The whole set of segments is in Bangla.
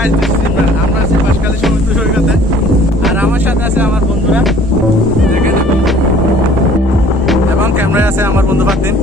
আজ ডিসেম্বর আমরা আছি বাসকালী সমুদ্র সৈকতে আর আমার সাথে আছে আমার বন্ধুরা। এবং ক্যামেরায় আছে আমার বন্ধু ফারদিন।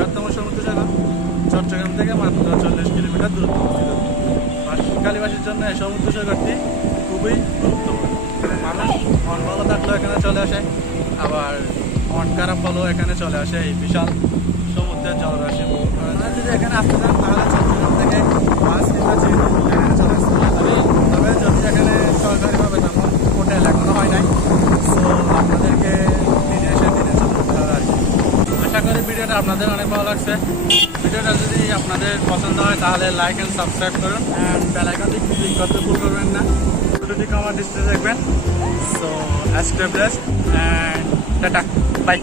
বৃহত্তম সমুদ্র সৈকত চট্টগ্রাম থেকে মাত্র চল্লিশ কিলোমিটার দূরত্ব কালীবাসীর জন্য এই সমুদ্র সৈকতটি খুবই গুরুত্বপূর্ণ। মানুষ মন ভালো এখানে চলে আসে, আবার মন খারাপ হলেও এখানে চলে আসে এই বিশাল সমুদ্রের জলরাশি। ভিডিওটা আপনাদের অনেক ভালো লাগছে। ভিডিওটা যদি আপনাদের পছন্দ হয়, তাহলে লাইক অ্যান্ড সাবস্ক্রাইব করুন। অ্যান্ড বেলাইকনটি ক্লিক করতে ভুল করবেন না। দুটি আমার ডিসপ্লে দেখবেন। So bless and tata. Bye